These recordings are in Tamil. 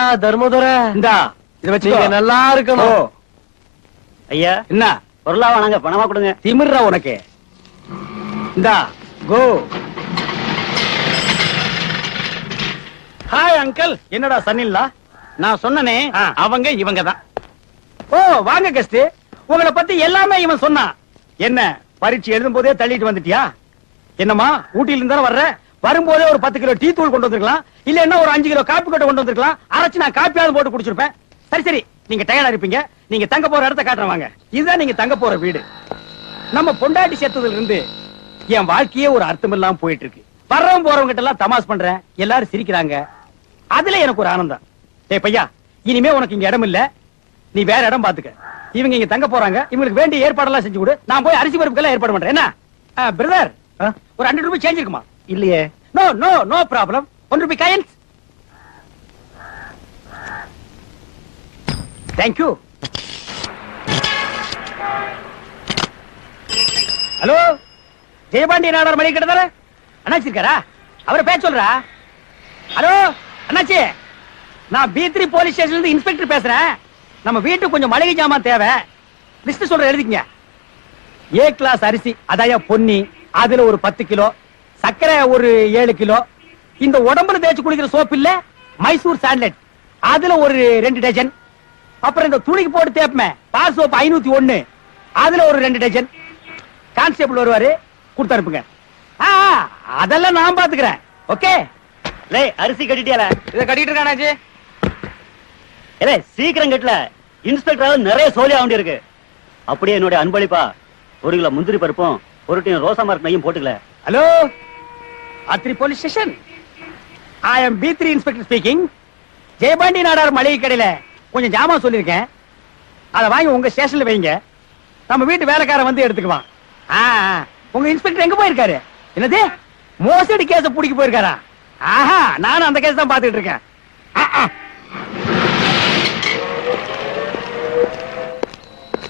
ஐயா தர்மதுரை, இந்தா இத வச்சு நல்லா இருக்கணும். ஐயா என்ன பொருளா வாங்க, பணமா கொடுங்க. திமிர்றா உனக்கு. இந்தா கோ. Hi uncle. என்னடா சன்னில்லா? நான் சொன்னனே அவங்க இவங்க தான். ஓ வாங்க கஸ்ட். உங்களை பத்தி எல்லாமே இவன் சொன்னான். என்ன பரீட்சை எழுதும் போதே தள்ளிட்டு வந்துட்டியா? என்னம்மா ஊட்டியில இருந்தா வர்ற? வரும்போதே ஒரு 10 கிலோ டீ தூள் கொண்டு வந்திருக்கலாம், இல்ல என்ன ஒரு 5 கிலோ காப்பி கொட்டை கொண்டு வந்திருக்கலாம். அரைச்சு நான் காப்பியாவது போட்டு குடிச்சிருப்பேன். சரி சரி, நீங்க டயர்டா இருப்பீங்க. நீங்க தங்க போற இடத்தை காட்டுறேன் வாங்க. இதுதான் நீங்க தங்க போற வீடு. நம்ம பொண்டாட்டி சேர்த்ததுல இருந்து என் வாழ்க்கையே ஒரு அர்த்தம் இல்லாம போயிட்டு இருக்கு. வர்றவங்க போறவங்க கிட்ட எல்லாம் தமாஸ் பண்றேன், எல்லாரும் சிரிக்கிறாங்க. அதுல எனக்கு ஒரு ஆனந்தம். ஏய் பையா, இனிமே உனக்கு இங்க இடம் இல்ல, நீ வேற இடம் பாத்துக்க. இவங்க இங்க தங்க போறாங்க, இவங்களுக்கு வேண்டிய ஏற்பாடெல்லாம் செஞ்சு கொடு. நான் போய் அரிசி பருப்புக்கெல்லாம் ஏற்பாடு பண்றேன். என்ன பிரதர், ஒரு 100 ரூபாய் சேஞ்ச் இருக்குமா? இல்லையே. No no no problem. 1 ரூபாய் coins. Thank you. Hello, Jayapandi Nadar மளிகை கடை தானே? அண்ணாச்சி இருக்காரா? அவரை பேச சொல்றா. ஹலோ அண்ணாச்சி, நான் B3 போலீஸ் ஸ்டேஷன்ல இருந்து இன்ஸ்பெக்டர் பேசுறேன். நம்ம வீட்டுக்கு கொஞ்சம் மளிகை ஜாமான் தேவை. லிஸ்ட் சொல்ற எழுதிக்கங்க. ஏ கிளாஸ் அரிசி, அதாயா பொன்னி, அதுல ஒரு 10 கிலோ, சர்க்கரை ஒரு 7 கிலோ, இந்த உடம்புல தேய்ச்சி குளிக்கிற சோப்பு இல்ல மைசூர் சாண்ட்லெட், அதுல ஒரு 2 டஜன், அப்புறம் இந்த துணிக்கு போட்டு தேப்பமே பார் சோப்பு 501, அதுல ஒரு 2 டஜன். கான்ஸ்டேபிள் வருவாரு, கொடுத்து அனுப்புங்க. அதெல்லாம் நான் பாத்துக்கிறேன். ஓகே. லே அரிசி கட்டிட்டியால? இத கட்டிட்டு இருக்கானாச்சு. ஏலே சீக்கிரம் கட்டல, இன்ஸ்பெக்டர் நிறைய சோலியா வேண்டி இருக்கு. அப்படியே என்னோட அன்பளிப்பா 1 கிலோ முந்திரி பருப்பும் 1 டீன் ரோசா மார்க் நெய்யும் போட்டுக்கல. Hello, A3 police station. I am B3 inspector speaking. Jayapandi Nadar மளிகை கடையில கொஞ்சம் ஜாமான் சொல்லிருக்கேன், அதை வாங்கி உங்க ஸ்டேஷன்ல வைங்க. நம்ம வீட்டு வேலைக்காரன் வந்து எடுத்துக்குவான். உங்க இன்ஸ்பெக்டர் எங்க போயிருக்காரு? என்னது, மோசடி கேஸ புடிக்க போயிருக்காரா? ஆஹா, நானும் அந்த கேஸ் தான் பாத்துட்டு இருக்கேன்.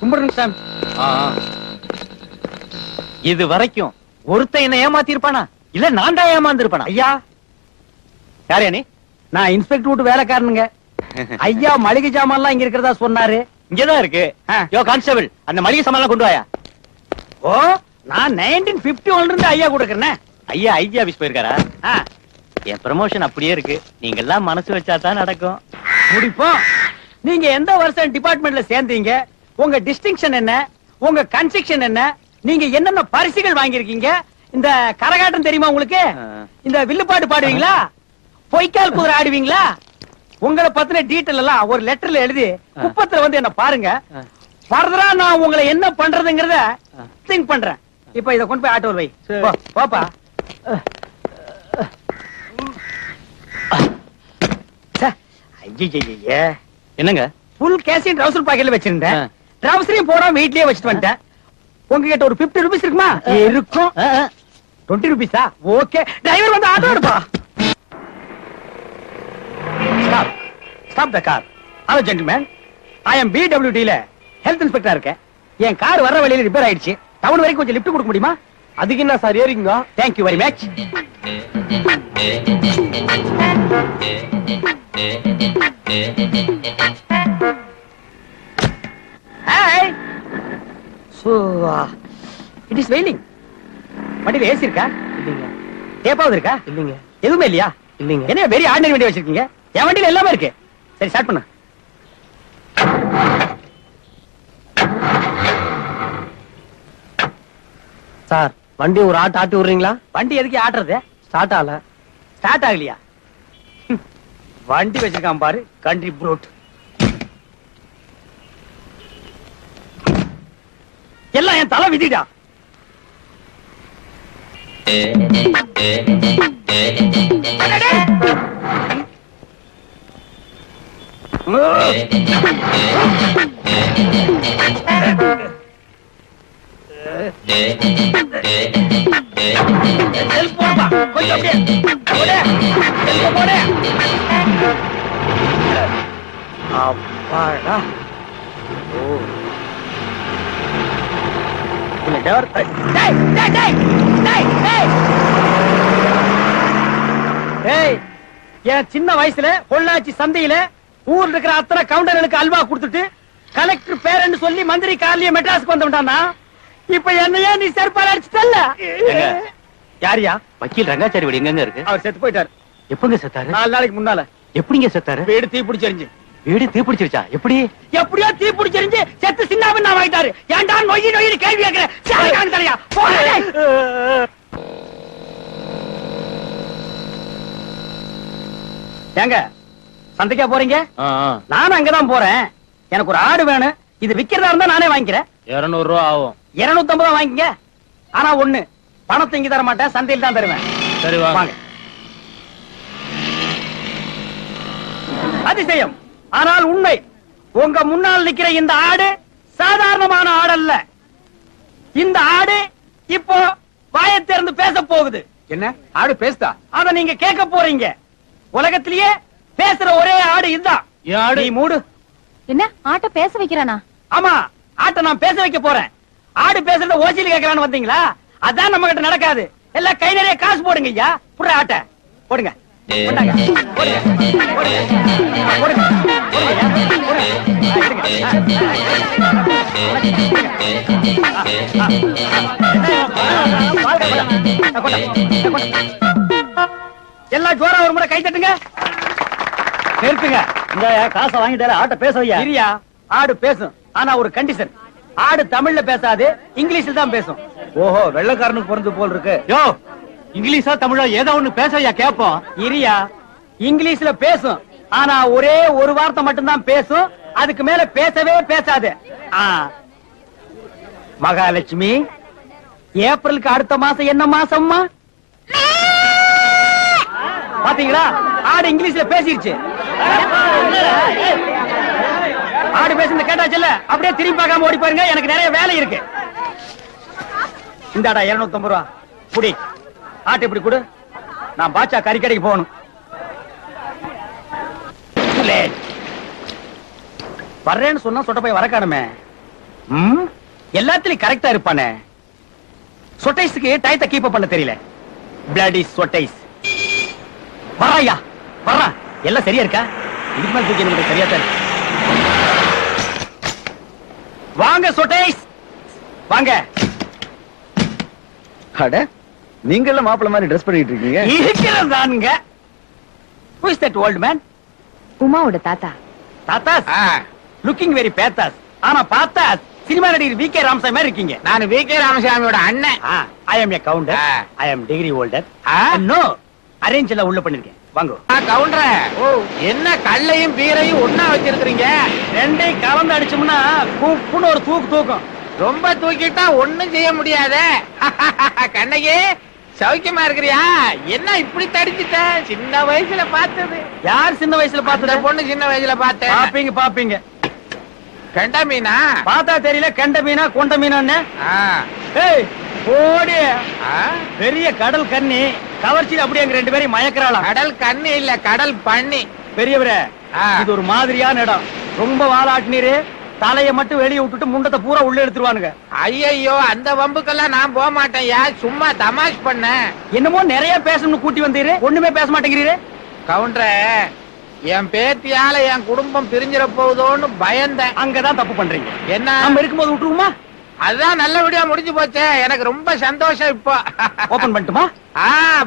கும்பிடுங்க சார். இது வரைக்கும் ஒருத்தன் என்ன ஏமாத்தி இருப்பானா, இல்ல நான் தான் ஏமாந்து இருப்பானா? ஐயா, யாரையா நீ? நான் இன்ஸ்பெக்டர் வீட்டு வேலைக்காரனுங்க. ஐயா மளிகை சாமான் எல்லாம் இங்க இருக்கிறதா சொன்னாரு. இங்கதான் இருக்கு. யோ கான்ஸ்டபிள், அந்த மளிகை சாமான் எல்லாம் கொண்டு வாயா. ஓ, நான் 1951 இருந்து ஐயா கூட இருக்கிறேன். ஐயா ஐஜி ஆபீஸ் போயிருக்காரா? என் ப்ரமோஷன் அப்படியே இருக்கு. நீங்க எல்லாம் மனசு வச்சா தான் நடக்கும். முடிப்போம். நீங்க எந்த வருஷம் டிபார்ட்மெண்ட்ல சேர்ந்தீங்க? உங்க டிஸ்டிங்ஷன் என்ன? உங்க கன்ஸ்ட்ரக்ஷன் என்ன? நீங்க என்னென்ன பரிசுகள் வாங்கியிருக்கீங்க? இந்த கரகாட்டம் தெரியுமா உங்களுக்கு? இந்த வில்லுப்பாட்டு பாடுவீங்களா? பொய்க்கால் குதிரை ஆடுவீங்களா? உங்களை பத்தின டீட்டெயில் எல்லாம் ஒரு லெட்டர்ல எழுதி குப்பத்துல வந்து என்ன பாருங்க. ஃபர்தரா நான் உங்களை என்ன பண்றதுங்கறத திங்க் பண்றேன். இப்ப இத கொண்டு போய் ஆட்டோல வை. பாப்பா. என்னங்க, ஃபுல் கேஷின் ட்ரவுசர் பாக்கெட்ல வச்சிருந்தேன். ட்ரவுசரையும் போடாம வீட்லயே வச்சிட்டு வந்துட்டேன். உங்ககிட்ட ஒரு 50 ரூபீஸ் இருக்குமா? இருக்கும். 20 ரூபீஸா? ஓகே, டிரைவர் வந்து ஆட்டோ எடுப்பா. Stop the car. Hello gentleman, I am BWD ல ஹெல்த் இன்ஸ்பெக்டரா இருக்கேன். என் கார் வர வழியில ரிப்பேர் ஆயிடுச்சு. டவுன் வரைக்கும் கொஞ்சம் லிஃப்ட் கொடுக்க முடியுமா? அதுக்கு என்ன சார் ஏறிங்க? Thank you very much. Hi. So it is wailing. வண்டியில ஏசி இருக்கா? இல்லீங்க. டேப்பாவது இருக்கா? இல்லீங்க. எதுவுமே இல்லையா? இல்லீங்க. என்ன வெரி ஆர்டினரி வண்டி வச்சிருக்கீங்க? என் வண்டியில எல்லாமே இருக்கு. சரி, ஸ்டார்ட் பண்ணு. சார், வண்டி ஒரு ஆட்டு விடுறீங்களா? வண்டி எதுக்கு ஆட்டுறது? ஸ்டார்ட் ஆகல. ஸ்டார்ட் ஆகலையா? வண்டி வச்சிருக்கான் பாரு, கண்ட்ரி ப்ரூட். எல்லாம் என் தலை விதிடா. அப்பாடா. என் சின்ன வயசுல பொள்ளாச்சி சந்தையில ஊர்ல இருக்கிற அத்தனை கவுண்டர்களுக்கு அல்வா கொடுத்துட்டு கலெக்டர் பேரன்னு சொல்லி மந்திரி கார்லயே மெட்ராஸ்க்கு வந்தவன்டானா இப்ப என்னையா நீ செருப்பால அடிச்சுட்டல்ல? ஏங்க? யாரியா? வக்கீல் ரங்காச்சாரி வீடு எங்க இருக்கு? அவர் செத்து போயிட்டாரு. எப்பங்க செத்தாரு? 4 நாளைக்கு முன்னால. எப்படிங்க செத்தாரு? வீடு தீ பிடிச்செரிஞ்சு. வீடு தீப்பிடிச்சிருச்சா? எப்படி? எப்படியோ தீ பிடிச்செரிஞ்சு செத்து சின்னாபின்னா ஆயிட்டாரு. ஏன்டா நொய்யி நொய்யி கேள்வி கேக்குற? சாகான் தலையா. போடா. ஏங்க சந்தைக்கா போறீங்க? நானும் அங்கதான் போறேன். எனக்கு ஒரு ஆடு வேணும். இது விக்கிறதா இருந்தா நானே வாங்கிக்கிறேன். 200 ரூபா ஆகும். 250 வாங்கிங்க. ஆனா ஒண்ணு, பணத்தை இங்க தர மாட்டேன், சந்தையில் தான் தருவேன். சரி வாங்க. அதிசயம் ஆனால் உண்மை. உங்க முன்னால் நிக்கிற இந்த ஆடு சாதாரணமான ஆடு அல்ல. இந்த ஆடு இப்போ வாயை திறந்து பேச போகுது. என்ன ஆடு பேசுதா? அத நீங்க கேட்க போறீங்க. உலகத்திலேயே பேசுற ஒரே ஆடு இதுதான். ஆடு நீ மூடு. என்ன ஆட்ட பேச வைக்கிறானா? ஆமா, ஆட்டை நான் பேச வைக்க போறேன். ஆடு பேசுறத ஓசியில கேட்கலான்னு வந்தீங்களா? அதான் நம்ம கிட்ட நடக்காது. எல்லாம் கை நிறைய காசு போடுங்க ஐயா. புற ஆட்டை போடுங்க. போடுங்க. போடுங்க. போடுங்க. போடுங்க. போடுங்க. எல்லாம் ஜோரா ஒரு முறை கை தட்டுங்க. நிறுத்துங்க. இந்த காசை வாங்கிட்டாரு ஆட்ட பேச வையா. இரியா, ஆடு பேசும். ஆனா ஒரு கண்டிஷன். ஆடு தமிழ்ல பேசாது, இங்கிலீஷ்ல தான் பேசும். ஓஹோ, வெள்ளக்காரனுக்கு பிறந்து போல் இருக்கு. யோ, இங்கிலீஷா தமிழா ஏதோ ஒண்ணு பேசையா கேப்போம். இரியா, இங்கிலீஷ்ல பேசும். ஆனா ஒரே ஒரு வார்த்தை மட்டும்தான் பேசும். அதுக்கு மேல பேசவே பேசாது. மகாலட்சுமி, ஏப்ரலுக்கு அடுத்த மாசம் என்ன மாசம்மா? பாத்தீங்களா, ஆடு இங்கிலீஷ்ல பேசிருச்சு. ஆடு பேசுறது கேட்டாச்சுல்ல, அப்படியே திரும்பி பார்க்காம ஓடி பாருங்க. எனக்கு நிறைய வேலை இருக்கு. இந்தாடா 250 ரூபா புடி. ஆட்டு இப்படி கொடு. நான் பாச்சா கறிக்கடைக்கு போகணும். வர்றேன்னு சொன்னா சொட்ட போய் வரக்கானுமே. எல்லாத்துலயும் கரெக்டா இருப்பானே. சொட்டைஸ்க்கு டயத்தை கீப் பண்ண தெரியல. பிளடி சொட்டைஸ். வராயா வர்றா. எல்லாம் சரியா இருக்கா? இதுக்கு மேல தூக்கி நமக்கு சரியா தான் இருக்கு. வாங்க சொட்டைஸ் வாங்க. அட, நீங்க எல்லாம் மாப்பிள்ள மாதிரி ட்ரெஸ் பண்ணிட்டு இருக்கீங்க. இருக்கிறதானுங்க. Who is that old man? உமாவோட தாத்தா. தாத்தாஸ் லுக்கிங் வெரி பேத்தாஸ். ஆனா பார்த்தாஸ் சினிமா நடிகர் வி.கே. ராமசாமி மாதிரி இருக்கீங்க. நான் வி.கே. ராமசாமியோட அண்ணன். I am a Gounder. I am degree holder. No, arrange எல்லாம் உள்ள பண்ணிருக்கேன். வாங்க. கவுண்டர், என்ன கல்லையும் பீரையும் ஒன்னா வச்சிருக்கீங்க? ரெண்டையும் கலந்து அடிச்சோம்னா கூப்புன்னு ஒரு தூக்கம். ரொம்ப தூக்கிட்டா ஒண்ணும் செய்ய முடியாதே. கண்ணகி, சௌக்கியமா இருக்கிறியா? என்ன இப்படி தடிச்சிட்ட? சின்ன வயசுல பார்த்தது. யார் சின்ன வயசுல அந்த பார்த்தத? பொண்ணு சின்ன வயசுல பார்த்தேன். பாப்பீங்க. கெண்ட மீனா? பார்த்தா தெரியல. கெண்ட மீனா கொண்ட மீனா? ஆ. ஏய் ஓடி. ஆ? பெரிய கடல் கன்னி கவர்ச்சியில அப்படியே எங்க 2 பேரையும் மயக்கிறாளாம். கடல் கண்ணி இல்ல, கடல் பண்ணி. பெரியவரே, ஆ. இது ஒரு மாதிரியான இடம். ரொம்ப வாலாட்டினீரு. தலைய மட்டும் வெளியே விட்டுட்டு முண்டத்தை பூரா உள்ள எடுத்துருவானுங்க. ஐயோ, அந்த வம்புக்கெல்லாம் நான் போக மாட்டேன்யா. சும்மா தமாஷ் பண்ண. என்னமோ நிறைய பேசணும்னு கூட்டி வந்தீரு, ஒண்ணுமே பேச மாட்டேங்கிறீரு. கவுண்டர, என் பேத்தியால என் குடும்பம் பிரிஞ்சிட போகுதோன்னு பயந்தேன். அங்கதான் தப்பு பண்றீங்க. என்ன? நம்ம இருக்கும்போது விட்டுருவோமா? அதுதான் நல்லபடியா முடிஞ்சு போச்சே. எனக்கு ரொம்ப சந்தோஷம் இப்போ. ஓபன் பண்ணட்டுமா?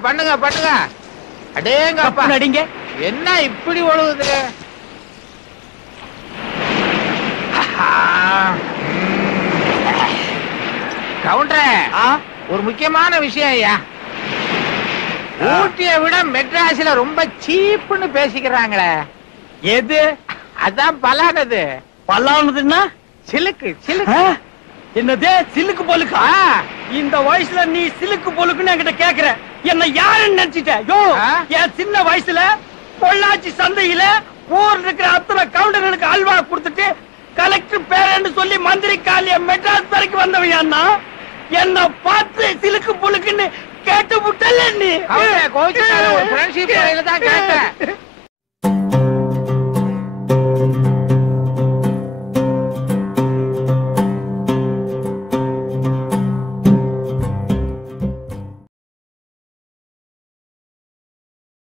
பண்ணுங்க பண்ணுங்க. அடேங்கப்பா, அடிங்க. என்ன இப்படி ஒழுகுது? கவுண்டரே, ஒரு முக்கியமான விஷயம் ஐயா. ஊட்டியை விட மெட்ராஸ்ல ரொம்ப சீப்புன்னு பேசிக்கிறாங்களே. எது? அதான் பலானது. பல்லானதுன்னா சிலுக்கு சிலுக்கு. என்னது சிலுக்கு பொலுக்கா? இந்த வயசுல நீ சிலுக்கு பொலுக்குன்னு என்கிட்ட கேக்குற? என்ன யாருன்னு நினைச்சிட்ட? யோ, என் சின்ன வயசுல பொள்ளாச்சி சந்தையில ஊர்ல இருக்கிற அத்தனை கவுண்டர்களுக்கு அல்வா கொடுத்துட்டு கலெக்டர் பேரன்னு சொல்லி மந்திரி காலிய மெட்ராஸ் வரைக்கும் வந்தவையான்னா என்ன பார்த்து சிலுக்கு பொலுக்குன்னு கேட்டு விட்டல நீ. கோச்சு ஒரு ஃப்ரெண்ட்ஷிப் தான் கேட்டேன்.